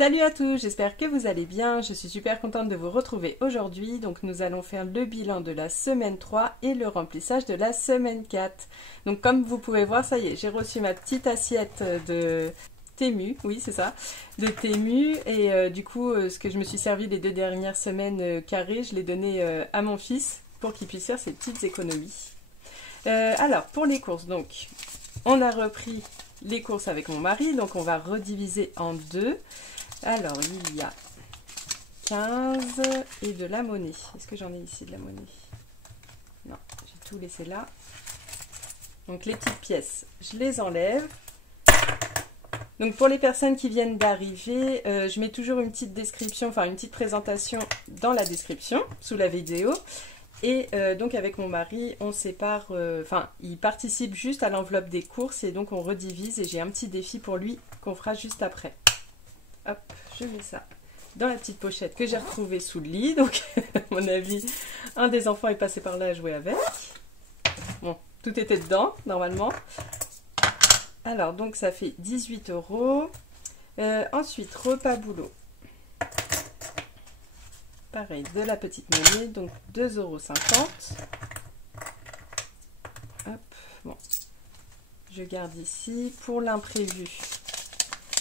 Salut à tous, j'espère que vous allez bien. Je suis super contente de vous retrouver aujourd'hui. Donc nous allons faire le bilan de la semaine 3 et le remplissage de la semaine 4. Donc comme vous pouvez voir, ça y est, j'ai reçu ma petite assiette de Temu, oui c'est ça, de Temu. Et du coup, ce que je me suis servi les 2 dernières semaines carrées, je l'ai donné à mon fils pour qu'il puisse faire ses petites économies. Alors, pour les courses, donc, on a repris les courses avec mon mari, donc on va rediviser en deux. Alors, il y a 15 et de la monnaie. Est-ce que j'en ai ici de la monnaie? Non, j'ai tout laissé là. Donc, les petites pièces, je les enlève. Donc, pour les personnes qui viennent d'arriver, je mets toujours une petite description, enfin une petite présentation dans la description, sous la vidéo. Et donc avec mon mari, on sépare, il participe juste à l'enveloppe des courses et donc on redivise et j'ai un petit défi pour lui qu'on fera juste après. Hop, je mets ça dans la petite pochette que j'ai retrouvée sous le lit. Donc à mon avis, un des enfants est passé par là à jouer avec. Bon, tout était dedans normalement. Alors donc ça fait 18 €. Ensuite, repas boulot. Pareil, de la petite monnaie, donc 2,50 €. Hop, bon. Je garde ici. Pour l'imprévu,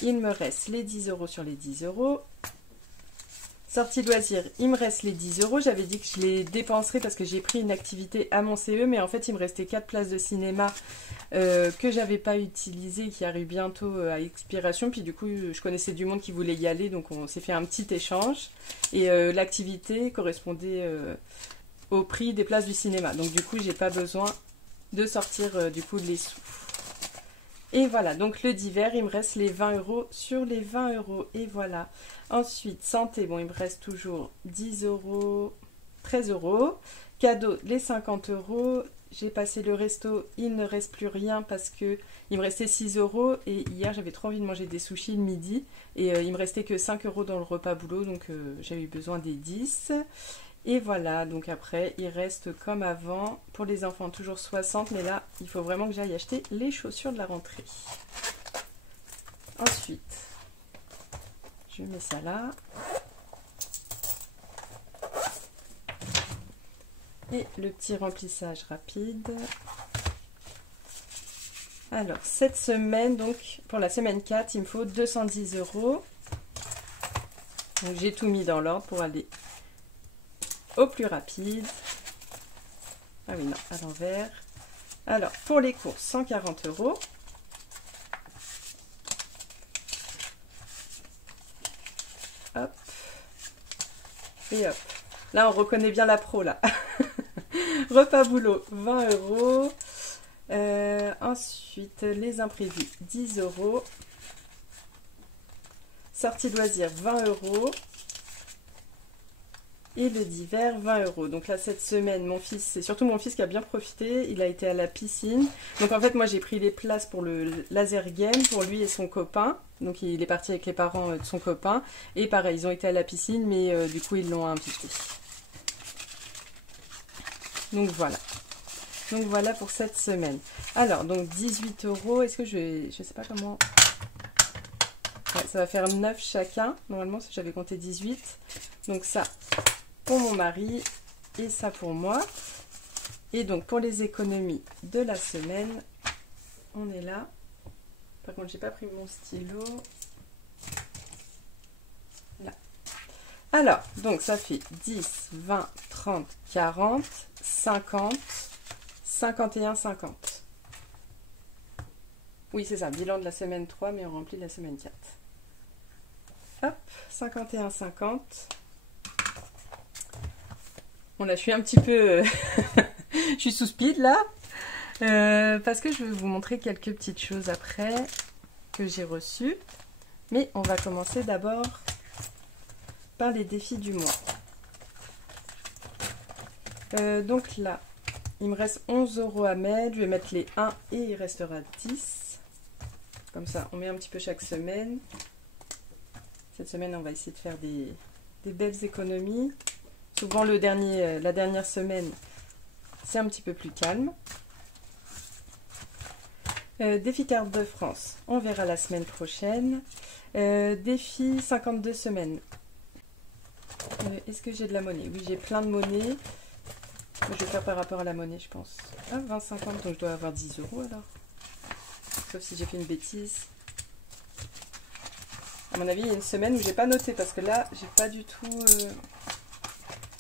il me reste les 10 € sur les 10 €. Sortie loisir, il me reste les 10 €. J'avais dit que je les dépenserais parce que j'ai pris une activité à mon CE, mais en fait, il me restait 4 places de cinéma que j'avais pas utilisées, qui arrivent bientôt à expiration. Puis du coup, je connaissais du monde qui voulait y aller, donc on s'est fait un petit échange. Et l'activité correspondait au prix des places du cinéma. Donc du coup, j'ai pas besoin de sortir du coup les sous. Et voilà, donc le divers, il me reste les 20 € sur les 20 €. Et voilà. Ensuite, santé, bon, il me reste toujours 10 €, 13 €. Cadeau, les 50 €. J'ai passé le resto, il ne reste plus rien parce que il me restait 6 € et hier j'avais trop envie de manger des sushis le midi et il me restait que 5 € dans le repas boulot, donc j'ai eu besoin des 10. Et voilà, donc après il reste comme avant pour les enfants toujours 60, mais là il faut vraiment que j'aille acheter les chaussures de la rentrée. Ensuite, je mets ça là. Et le petit remplissage rapide. Alors, cette semaine, donc, pour la semaine 4, il me faut 210 €. Donc, j'ai tout mis dans l'ordre pour aller au plus rapide. Ah oui, non, à l'envers. Alors, pour les courses, 140 €. Hop. Et hop. Là, on reconnaît bien la pro, là. Repas boulot, 20 €. Ensuite, les imprévus, 10 €. Sortie loisir, 20 €. Et le divers, 20 €. Donc là, cette semaine, mon fils, c'est surtout mon fils qui a bien profité. Il a été à la piscine. Donc en fait, moi, j'ai pris les places pour le laser game pour lui et son copain. Donc il est parti avec les parents de son copain. Et pareil, ils ont été à la piscine, mais du coup, ils l'ont invité. Donc voilà. Donc voilà pour cette semaine. Alors, donc 18 €. Est-ce que je sais pas comment... Ouais, ça va faire 9 chacun. Normalement, si j'avais compté 18. Donc ça, pour mon mari. Et ça pour moi. Et donc, pour les économies de la semaine, on est là. Par contre, j'ai pas pris mon stylo. Là. Alors, donc ça fait 10, 20, 30, 40, 50... 51, 50. Oui, c'est ça, bilan de la semaine 3, mais on remplit la semaine 4. Hop, 51, 50. Bon, là, je suis un petit peu... je suis sous speed, là. Parce que je vais vous montrer quelques petites choses après que j'ai reçues. Mais on va commencer d'abord par les défis du mois. Donc là, il me reste 11 € à mettre. Je vais mettre les 1 et il restera 10. Comme ça, on met un petit peu chaque semaine. Cette semaine, on va essayer de faire des belles économies. Souvent, la dernière semaine, c'est un petit peu plus calme. Défi carte de France, on verra la semaine prochaine. Défi 52 semaines. Est-ce que j'ai de la monnaie? Oui, j'ai plein de monnaie. Je vais faire par rapport à la monnaie, je pense. Ah, 20,50, donc je dois avoir 10 € alors. Sauf si j'ai fait une bêtise. À mon avis, il y a une semaine où j'ai pas noté parce que là, j'ai pas du tout...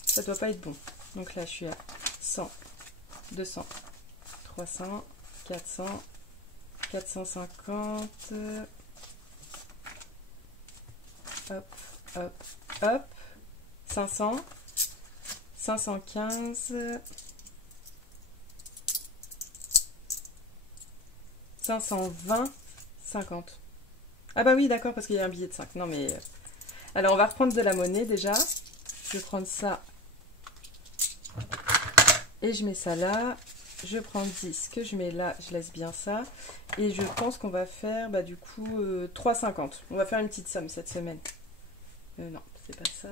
Ça doit pas être bon. Donc là, je suis à 100, 200, 300, 400, 450. Hop, hop, hop. 500, 515, 520, 50. Ah bah oui, d'accord, parce qu'il y a un billet de 5. Non mais... Alors on va reprendre de la monnaie déjà. Je vais prendre ça. Et je mets ça là. Je prends 10 que je mets là. Je laisse bien ça. Et je pense qu'on va faire, bah du coup, 3,50. On va faire une petite somme cette semaine. Non, c'est pas ça.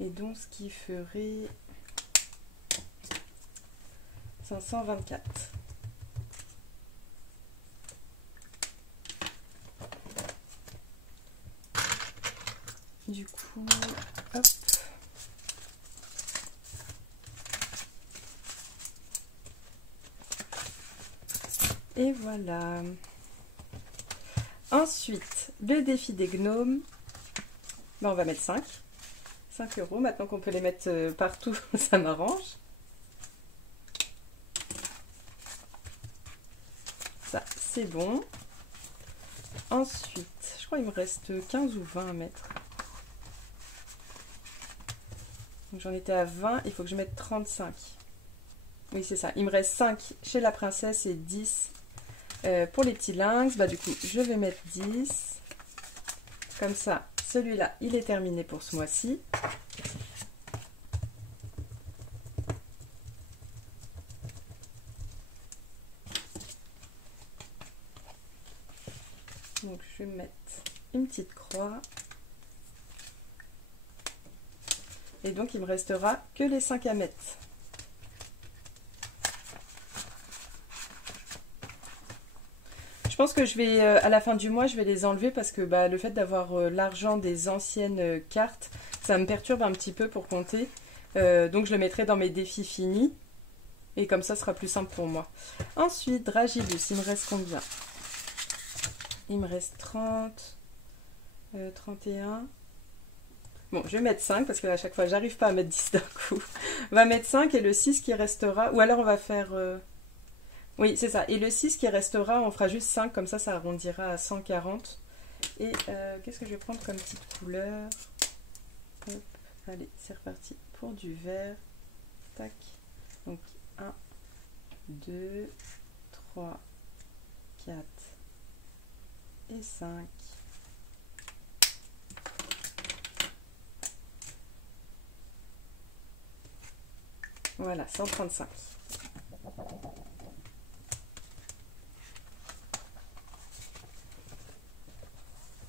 Et donc, ce qui ferait 524. Du coup, hop. Et voilà. Ensuite, le défi des gnomes. Ben, on va mettre 5 €. Maintenant qu'on peut les mettre partout, ça m'arrange. Ça, c'est bon. Ensuite, je crois qu'il me reste 15 ou 20 à mettre. Donc j'en étais à 20, il faut que je mette 35. Oui, c'est ça. Il me reste 5 chez la princesse et 10 pour les petits lynx. Bah, du coup, je vais mettre 10. Comme ça, celui-là, il est terminé pour ce mois-ci. Donc, je vais mettre une petite croix. Et donc, il me restera que les 5 à mettre. Je pense que je vais, à la fin du mois, je vais les enlever parce que bah, le fait d'avoir l'argent des anciennes cartes, ça me perturbe un petit peu pour compter. Donc je le mettrai dans mes défis finis. Et comme ça, ce sera plus simple pour moi. Ensuite, Dragibus, il me reste combien? Il me reste 30, 31. Bon, je vais mettre 5 parce qu'à chaque fois, j'arrive pas à mettre 10 d'un coup. On va mettre 5 et le 6 qui restera. Ou alors on va faire... Oui, c'est ça. Et le 6 qui restera, on fera juste 5, comme ça arrondira à 140. Et qu'est-ce que je vais prendre comme petite couleur? Hop, allez, c'est reparti pour du vert. Tac. Donc 1, 2, 3, 4 et 5. Voilà, 135.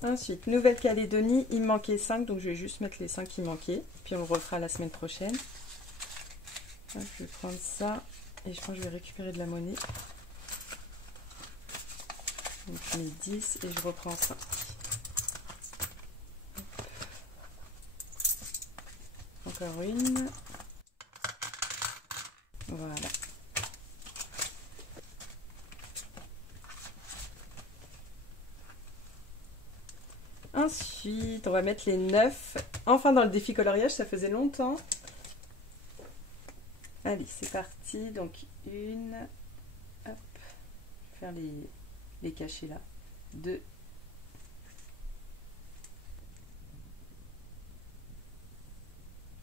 Ensuite, Nouvelle-Calédonie, il me manquait 5, donc je vais juste mettre les 5 qui manquaient. Puis on le refera la semaine prochaine. Je vais prendre ça et je pense que je vais récupérer de la monnaie. Donc je mets 10 et je reprends 5. Encore une. Voilà. Ensuite, on va mettre les 9. Enfin dans le défi coloriage, ça faisait longtemps. Allez, c'est parti. Donc une. Hop. Je vais faire les cachets là. 2.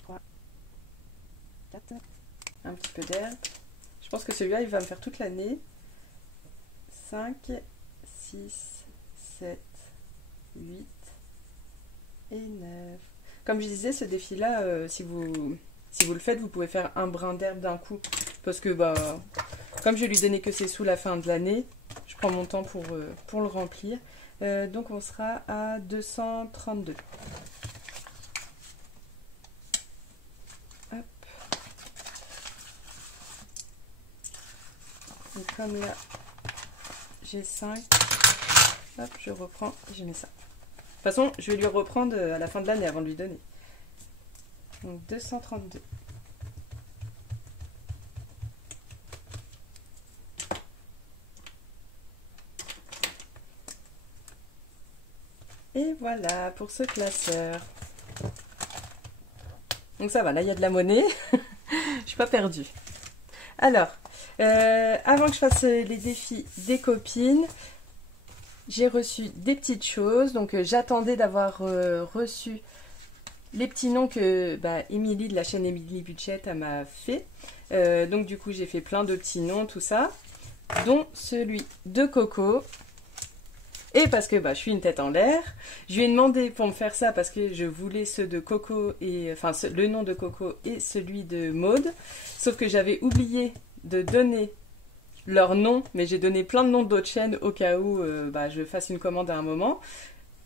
3. 4. Un petit peu d'herbe. Je pense que celui-là, il va me faire toute l'année. 5, 6, 7, 8 et 9. Comme je disais, ce défi-là, si vous le faites, vous pouvez faire un brin d'herbe d'un coup. Parce que, bah, comme je lui donnais que c'est sous la fin de l'année, je prends mon temps pour le remplir. Donc, on sera à 232. Hop. Donc comme là, j'ai 5, hop, je reprends, je mets ça. De toute façon, je vais lui reprendre à la fin de l'année avant de lui donner. Donc 232. Et voilà pour ce classeur. Donc ça va, là il y a de la monnaie. Je suis pas perdue. Alors, avant que je fasse les défis des copines, j'ai reçu des petites choses. Donc j'attendais d'avoir reçu les petits noms que Émilie de la chaîne Émilie Budget m'a fait. Donc du coup j'ai fait plein de petits noms, tout ça. Dont celui de Coco. Et parce que je suis une tête en l'air, je lui ai demandé pour me faire ça parce que je voulais ceux de Coco et enfin le nom de Coco et celui de Maude. Sauf que j'avais oublié de donner leur nom, mais j'ai donné plein de noms d'autres chaînes au cas où je fasse une commande à un moment.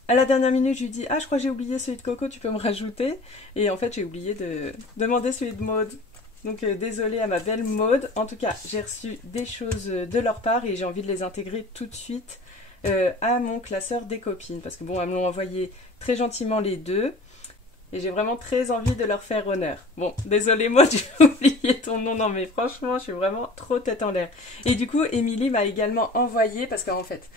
À la dernière minute, je lui dis ah je crois que j'ai oublié celui de Coco, tu peux me rajouter. Et en fait j'ai oublié de demander celui de Maude. Donc désolée à ma belle Maude. En tout cas j'ai reçu des choses de leur part et j'ai envie de les intégrer tout de suite à mon classeur des copines parce que bon, elles me l'ont envoyé très gentiment les deux et j'ai vraiment très envie de leur faire honneur. Bon, désolé moi j'ai oublié ton nom, non mais franchement je suis vraiment trop tête en l'air. Et du coup Émilie m'a également envoyé parce qu'en fait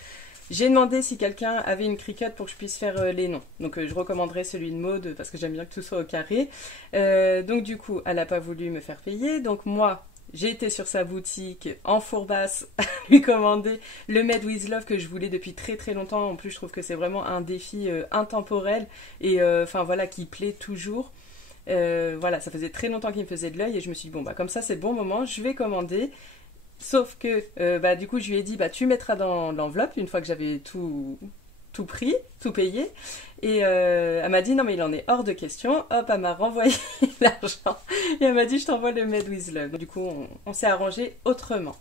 j'ai demandé si quelqu'un avait une Cricut pour que je puisse faire les noms. Donc je recommanderais celui de Maude parce que j'aime bien que tout soit au carré. Donc du coup elle n'a pas voulu me faire payer, donc moi j'ai été sur sa boutique en fourbasse lui commander le Made with Love que je voulais depuis très très longtemps. En plus, je trouve que c'est vraiment un défi intemporel et enfin voilà, qui plaît toujours. Voilà, ça faisait très longtemps qu'il me faisait de l'œil et je me suis dit bon comme ça c'est le bon moment, je vais commander. Sauf que du coup je lui ai dit tu mettras dans l'enveloppe une fois que j'avais tout pris, tout payé. Et elle m'a dit non mais il en est hors de question. Hop, elle m'a renvoyé l'argent et elle m'a dit je t'envoie le Made with Love. Donc, du coup on s'est arrangé autrement.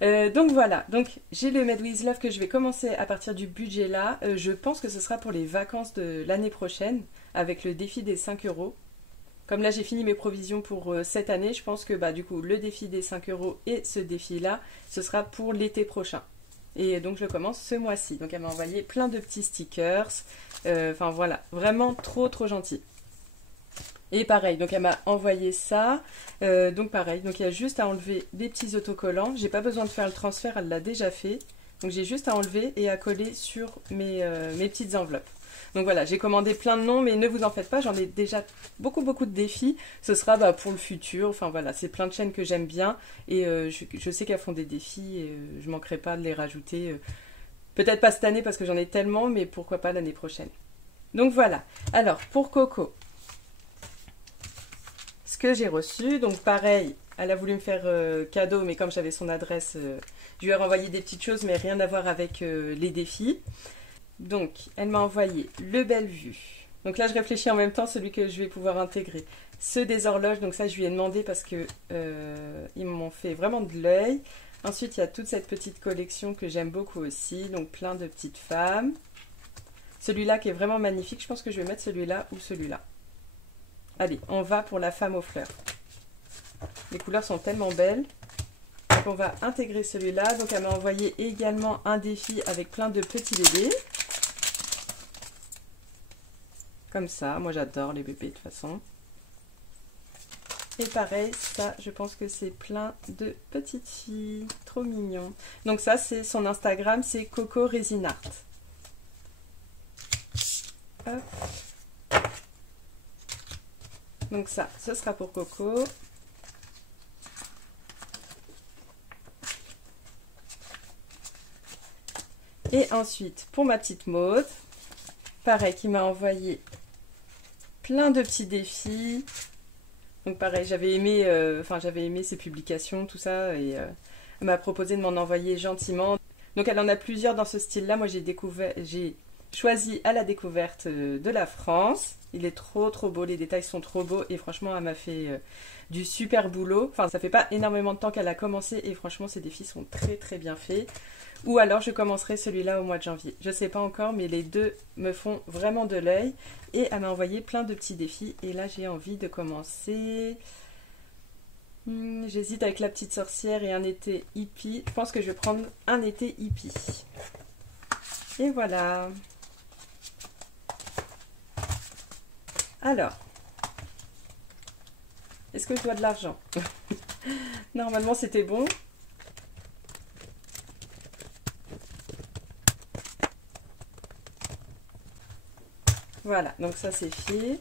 Donc voilà, donc j'ai le Made with Love que je vais commencer à partir du budget là. Je pense que ce sera pour les vacances de l'année prochaine avec le défi des 5 €. Comme là j'ai fini mes provisions pour cette année, je pense que du coup le défi des 5 € et ce défi là, ce sera pour l'été prochain. Et donc je commence ce mois-ci. Donc elle m'a envoyé plein de petits stickers. Enfin voilà, vraiment trop gentil. Et pareil, donc elle m'a envoyé ça. Donc pareil, donc il y a juste à enlever des petits autocollants. J'ai pas besoin de faire le transfert, elle l'a déjà fait. Donc j'ai juste à enlever et à coller sur mes petites enveloppes. Donc voilà, j'ai commandé plein de noms, mais ne vous en faites pas, j'en ai déjà beaucoup de défis. Ce sera pour le futur, enfin voilà, c'est plein de chaînes que j'aime bien. Et je sais qu'elles font des défis et je manquerai pas de les rajouter. Peut-être pas cette année parce que j'en ai tellement, mais pourquoi pas l'année prochaine. Donc voilà, alors pour Coco, ce que j'ai reçu, donc pareil, elle a voulu me faire cadeau, mais comme j'avais son adresse, je lui ai renvoyé des petites choses, mais rien à voir avec les défis. Donc, elle m'a envoyé le Bellevue. Donc là, je réfléchis en même temps celui que je vais pouvoir intégrer. Ceux des horloges, donc ça, je lui ai demandé parce que ils m'ont fait vraiment de l'œil. Ensuite, il y a toute cette petite collection que j'aime beaucoup aussi. Donc, plein de petites femmes. Celui-là qui est vraiment magnifique. Je pense que je vais mettre celui-là ou celui-là. Allez, on va pour la femme aux fleurs. Les couleurs sont tellement belles. Donc, on va intégrer celui-là. Donc, elle m'a envoyé également un défi avec plein de petits bébés. Comme ça, moi j'adore les bébés de toute façon. Et pareil, ça je pense que c'est plein de petites filles, trop mignon. Donc ça c'est son Instagram, c'est Coco Resin Art. Hop. Donc ça, ce sera pour Coco. Et ensuite, pour ma petite Maude, pareil, qui m'a envoyé plein de petits défis. Donc pareil, j'avais aimé ses publications, tout ça, et elle m'a proposé de m'en envoyer gentiment. Donc elle en a plusieurs dans ce style-là. Moi j'ai choisi à la découverte de la France. Il est trop beau, les détails sont trop beaux et franchement elle m'a fait du super boulot. Enfin ça fait pas énormément de temps qu'elle a commencé et franchement ces défis sont très bien faits. Ou alors je commencerai celui-là au mois de janvier. Je sais pas encore, mais les deux me font vraiment de l'œil. Et elle m'a envoyé plein de petits défis. Et là j'ai envie de commencer J'hésite avec la petite sorcière et un été hippie. Je pense que je vais prendre un été hippie. Et voilà. Alors, est-ce que je dois de l'argent? Normalement, c'était bon. Voilà, donc ça c'est fait.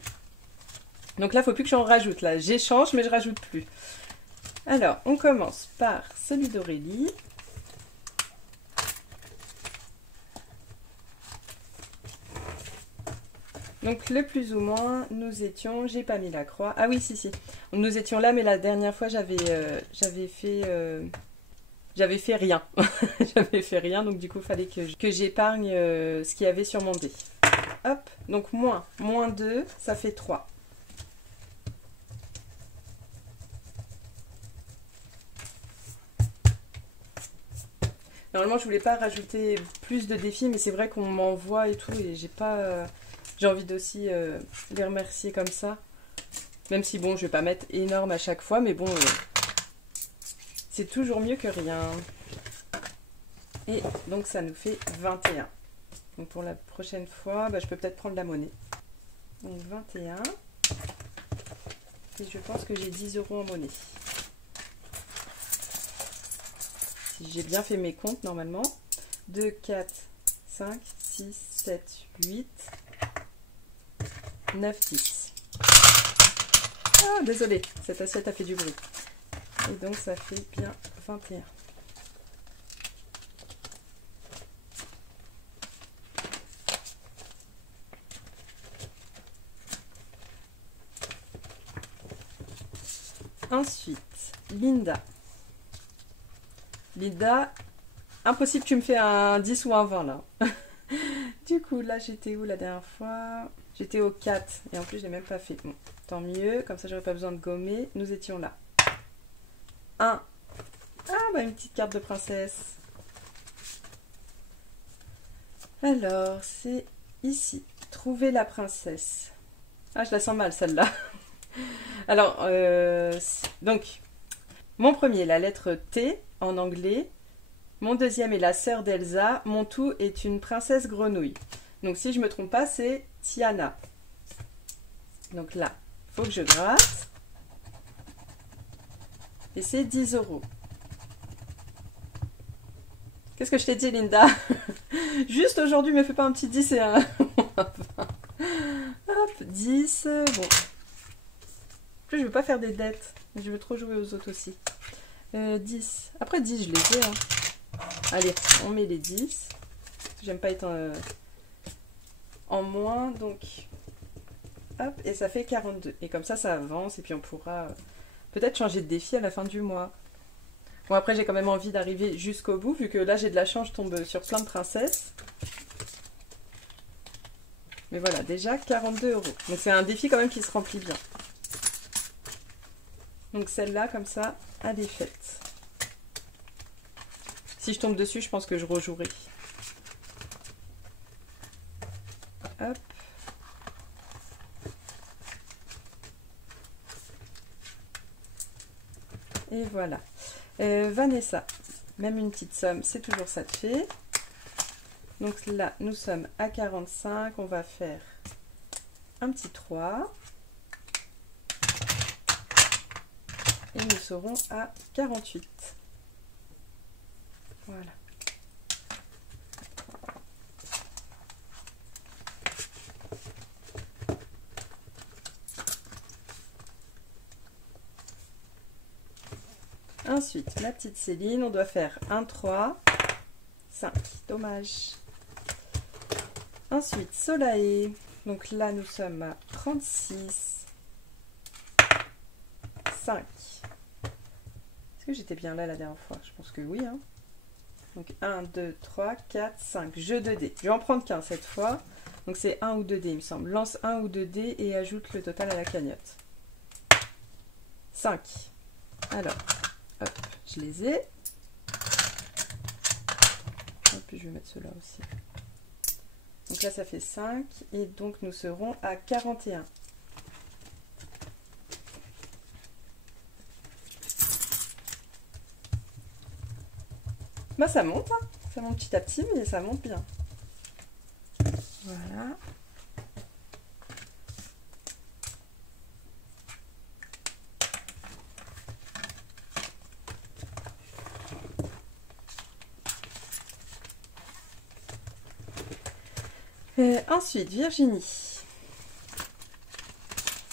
Donc là, il ne faut plus que j'en rajoute. Là, j'échange, mais je rajoute plus. Alors, on commence par celui d'Aurélie. Donc le plus ou moins, nous étions, j'ai pas mis la croix. Ah oui, si. Nous étions là, mais la dernière fois, j'avais fait rien. J'avais fait rien, donc du coup, il fallait que j'épargne ce qu'il y avait sur mon dé. Hop, donc moins 2, ça fait 3. Normalement, je voulais pas rajouter plus de défis, mais c'est vrai qu'on m'envoie et tout, et j'ai envie d'aussi les remercier comme ça. Même si, bon, je vais pas mettre énorme à chaque fois, mais bon, c'est toujours mieux que rien. Et donc, ça nous fait 21. Donc, pour la prochaine fois, je peux peut-être prendre la monnaie. Donc, 21. Et je pense que j'ai 10 € en monnaie. Si j'ai bien fait mes comptes, normalement. 2, 4, 5, 6, 7, 8, 9, 10. Ah, désolé, cette assiette a fait du bruit. Et donc, ça fait bien 21. Ensuite, Linda. Linda, impossible que tu me fais un 10 ou un 20 là. Du coup, là, j'étais où la dernière fois? J'étais au 4 et en plus, je l'ai même pas fait. Bon, tant mieux, comme ça, j'aurais pas besoin de gommer. Nous étions là. 1. Ah, une petite carte de princesse. Alors, c'est ici. Trouver la princesse. Ah, je la sens mal, celle-là. Alors, donc, mon premier, la lettre T en anglais. Mon deuxième est la sœur d'Elsa. Mon tout est une princesse grenouille. Donc, si je ne me trompe pas, c'est Tiana. Donc là, il faut que je gratte. Et c'est 10 €. Qu'est-ce que je t'ai dit, Linda? Juste aujourd'hui, me fais pas un petit 10 et un... Hop, 10. Bon. En plus, je veux pas faire des dettes. Je veux trop jouer aux autres aussi. 10. Après 10, je les ai. Hein. Allez, on met les 10. J'aime pas être en moins. Donc, hop, et ça fait 42. Et comme ça avance. Et puis, on pourra peut-être changer de défi à la fin du mois. Bon, après, j'ai quand même envie d'arriver jusqu'au bout. Vu que là, j'ai de la chance, je tombe sur plein de princesses. Mais voilà, déjà 42 €. Donc, c'est un défi quand même qui se remplit bien. Donc celle-là, comme ça, elle est faite. Si je tombe dessus, je pense que je rejouerai. Hop. Et voilà. Vanessa, même une petite somme, c'est toujours ça de fait. Donc là, nous sommes à 45. On va faire un petit 3. Et nous serons à 48. Voilà. Ensuite, la petite Céline, on doit faire un 3, 5. Dommage. Ensuite, Solae. Donc là, nous sommes à 36. 5. Est-ce que j'étais bien là la dernière fois? Je pense que oui. Hein. Donc 1, 2, 3, 4, 5. Jeu de dés. Je vais en prendre qu'un cette fois. Donc c'est 1 ou 2 dés, il me semble. Lance 1 ou 2 dés et ajoute le total à la cagnotte. 5. Alors, hop, je les ai. Et puis je vais mettre ceux-là aussi. Donc là, ça fait 5. Et donc nous serons à 41. Bah ça monte, hein. Ça monte petit à petit, mais ça monte bien. Voilà. Ensuite, Virginie.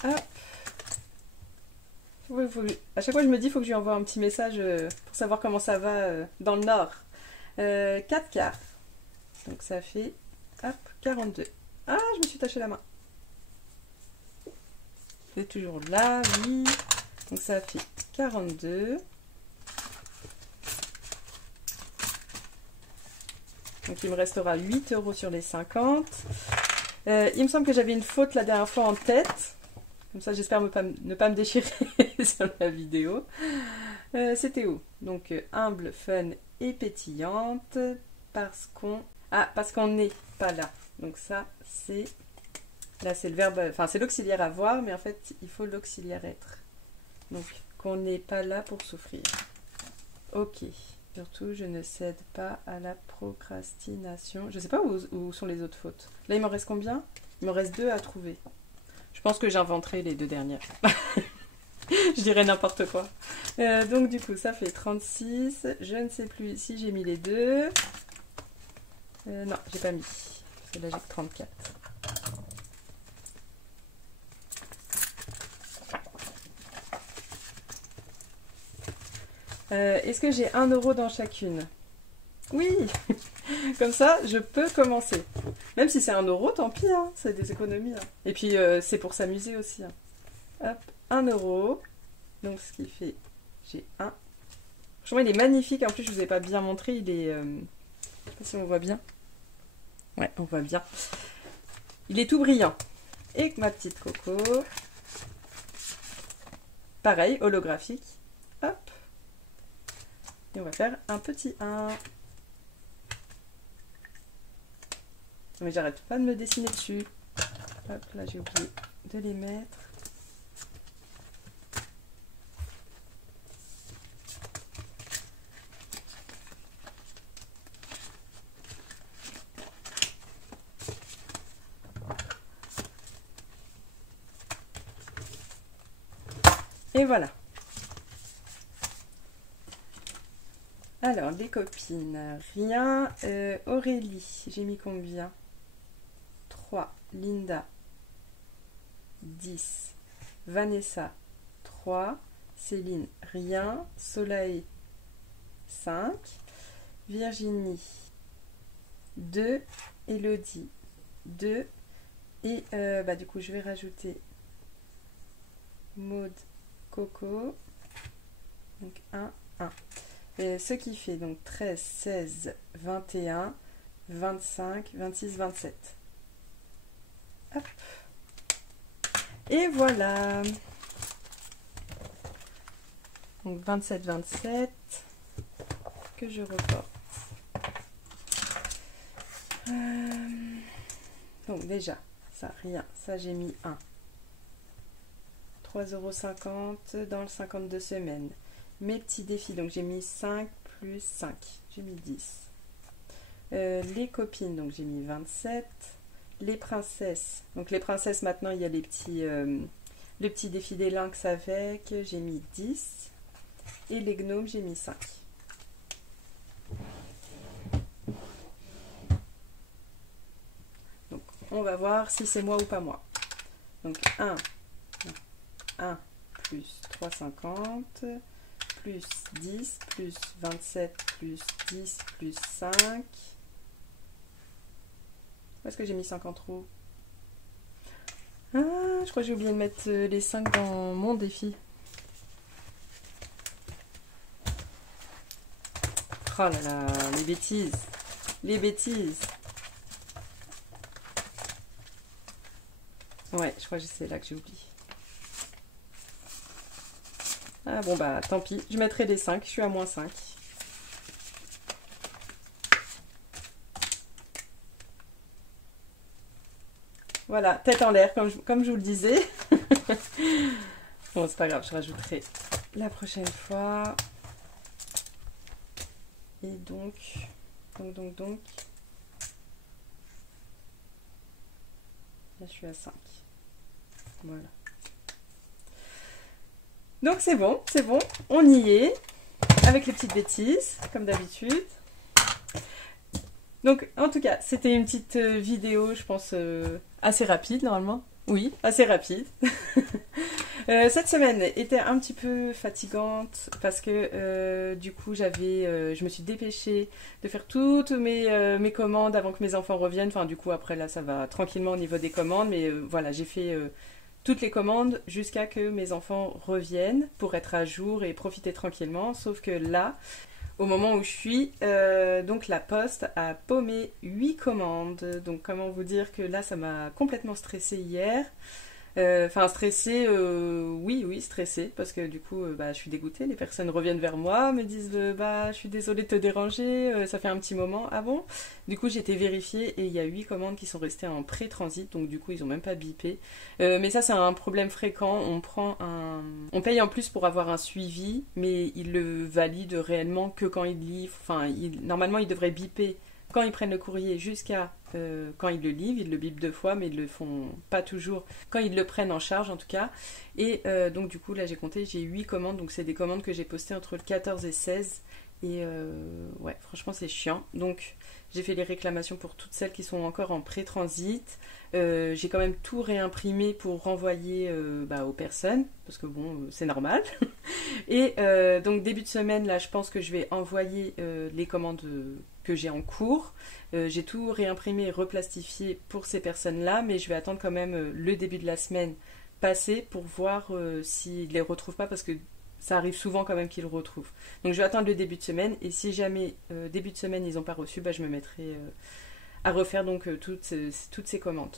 Hop. À chaque fois, je me dis, il faut que je lui envoie un petit message pour savoir comment ça va dans le Nord. 4 quarts. Donc ça fait, hop, 42. Ah, je me suis taché la main. C'est toujours là, oui. Donc ça fait 42. Donc il me restera 8 € sur les 50. Il me semble que j'avais une faute la dernière fois en tête. Comme ça, j'espère ne pas me déchirer sur la vidéo. C'était où? Donc, humble, fun et pétillante. Parce qu'on... Ah, parce qu'on n'est pas là. Donc ça, c'est... Là, c'est le verbe... Enfin, c'est l'auxiliaire avoir, mais en fait, il faut l'auxiliaire être. Donc, qu'on n'est pas là pour souffrir. Ok. Surtout, je ne cède pas à la procrastination. Je ne sais pas où sont les autres fautes. Là, il m'en reste combien? Il me reste 2 à trouver. Je pense que j'inventerai les 2 dernières. Je dirais n'importe quoi. Donc du coup, ça fait 36. Je ne sais plus si j'ai mis les 2. Non, j'ai pas mis. Parce que là, j'ai que 34. Est-ce que j'ai 1 € dans chacune? Oui. Comme ça, je peux commencer. Même si c'est 1 €, tant pis, hein, c'est des économies. Hein. Et puis, c'est pour s'amuser aussi. Hein. Hop, 1 €. Donc, ce qui fait, j'ai 1. Franchement, il est magnifique. En plus, je ne vous ai pas bien montré. Il est... je ne sais pas si on voit bien. Ouais, on voit bien. Il est tout brillant. Et ma petite coco. Pareil, holographique. Hop. Et on va faire un petit 1. Mais j'arrête pas de me dessiner dessus. Hop, là j'ai oublié de les mettre. Et voilà. Alors, les copines, rien. Aurélie, j'ai mis combien? 3. Linda, 10. Vanessa, 3. Céline, rien. Soleil, 5. Virginie, 2. Elodie, 2. Et du coup, je vais rajouter Maud, Coco. Donc 1, 1. Et ce qui fait donc 13, 16, 21, 25, 26, 27. Hop. Et voilà. Donc 27, 27 que je reporte. Donc déjà, ça, rien. Ça, j'ai mis 1. 3,50 € dans le 52 semaines. Mes petits défis, donc j'ai mis 5 plus 5, j'ai mis 10. Les copines, donc j'ai mis 27. Les princesses, donc les princesses maintenant il y a les petits défis des lynx avec, j'ai mis 10. Et les gnomes, j'ai mis 5. Donc on va voir si c'est moi ou pas moi. Donc 1 plus 3,50 plus 10 plus 27 plus 10 plus 5. Où est-ce que j'ai mis 5 en trop? Ah, je crois que j'ai oublié de mettre les 5 dans mon défi. Oh là là, les bêtises. Les bêtises. Ouais, je crois que c'est là que j'ai oublié. Ah bon bah tant pis, je mettrai les 5, je suis à moins 5. Voilà, tête en l'air, comme je vous le disais. Bon, c'est pas grave, je rajouterai la prochaine fois. Et donc, là je suis à 5. Voilà. Donc c'est bon, on y est, avec les petites bêtises, comme d'habitude. Donc en tout cas, c'était une petite vidéo, je pense, assez rapide normalement. Oui, assez rapide. Cette semaine était un petit peu fatigante parce que du coup je me suis dépêchée de faire toutes mes commandes avant que mes enfants reviennent. Enfin du coup après là ça va tranquillement au niveau des commandes, mais voilà, j'ai fait toutes les commandes jusqu'à que mes enfants reviennent pour être à jour et profiter tranquillement. Sauf que là, au moment où je suis, donc la poste a paumé 8 commandes. Donc comment vous dire que là ça m'a complètement stressée hier. Enfin stressée, oui stressée, parce que du coup bah, je suis dégoûtée, les personnes reviennent vers moi, me disent bah je suis désolée de te déranger, ça fait un petit moment. Ah bon? Du coup j'ai été vérifiée et il y a 8 commandes qui sont restées en pré-transit, donc du coup ils ont même pas bipé. Mais ça c'est un problème fréquent, on paye en plus pour avoir un suivi, mais ils le valident réellement que quand ils livrent, enfin normalement ils devraient biper quand ils prennent le courrier jusqu'à quand ils le livrent, ils le bipent 2 fois, mais ils le font pas toujours quand ils le prennent en charge en tout cas. Et donc du coup là j'ai compté, j'ai 8 commandes, donc c'est des commandes que j'ai postées entre le 14 et 16. Et ouais, franchement c'est chiant. Donc j'ai fait les réclamations pour toutes celles qui sont encore en pré-transit. J'ai quand même tout réimprimé pour renvoyer aux personnes, parce que bon, c'est normal. Et donc début de semaine, là, je pense que je vais envoyer les commandes que j'ai en cours. J'ai tout réimprimé et replastifié pour ces personnes-là, mais je vais attendre quand même le début de la semaine passée pour voir s'ils ne les retrouvent pas, parce que ça arrive souvent quand même qu'ils le retrouvent. Donc je vais attendre le début de semaine, et si jamais début de semaine ils n'ont pas reçu, bah, je me mettrai à refaire donc toutes ces commandes.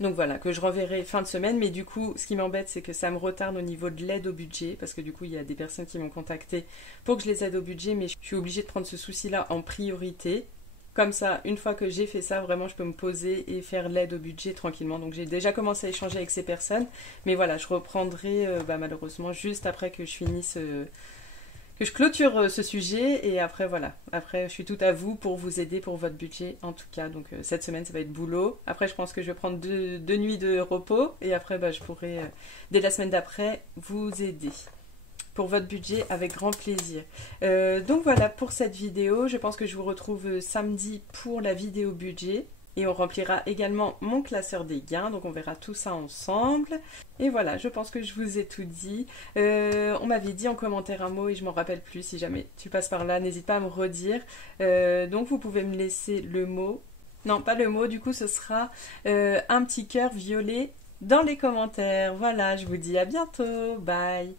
Donc voilà, que je renverrai fin de semaine, mais du coup, ce qui m'embête, c'est que ça me retarde au niveau de l'aide au budget, parce que du coup, il y a des personnes qui m'ont contacté pour que je les aide au budget, mais je suis obligée de prendre ce souci-là en priorité. Comme ça, une fois que j'ai fait ça, vraiment, je peux me poser et faire l'aide au budget tranquillement. Donc j'ai déjà commencé à échanger avec ces personnes, mais voilà, je reprendrai malheureusement juste après que je finisse... que je clôture ce sujet, et après voilà, après je suis tout à vous pour vous aider pour votre budget en tout cas. Donc cette semaine ça va être boulot, après je pense que je vais prendre deux nuits de repos, et après je pourrai dès la semaine d'après vous aider pour votre budget avec grand plaisir. Donc voilà pour cette vidéo, je pense que je vous retrouve samedi pour la vidéo budget. Et on remplira également mon classeur des gains, donc on verra tout ça ensemble. Et voilà, je pense que je vous ai tout dit. On m'avait dit en commentaire un mot et je m'en rappelle plus. Si jamais tu passes par là, n'hésite pas à me redire. Donc vous pouvez me laisser le mot. Non, pas le mot, du coup ce sera un petit cœur violet dans les commentaires. Voilà, je vous dis à bientôt. Bye!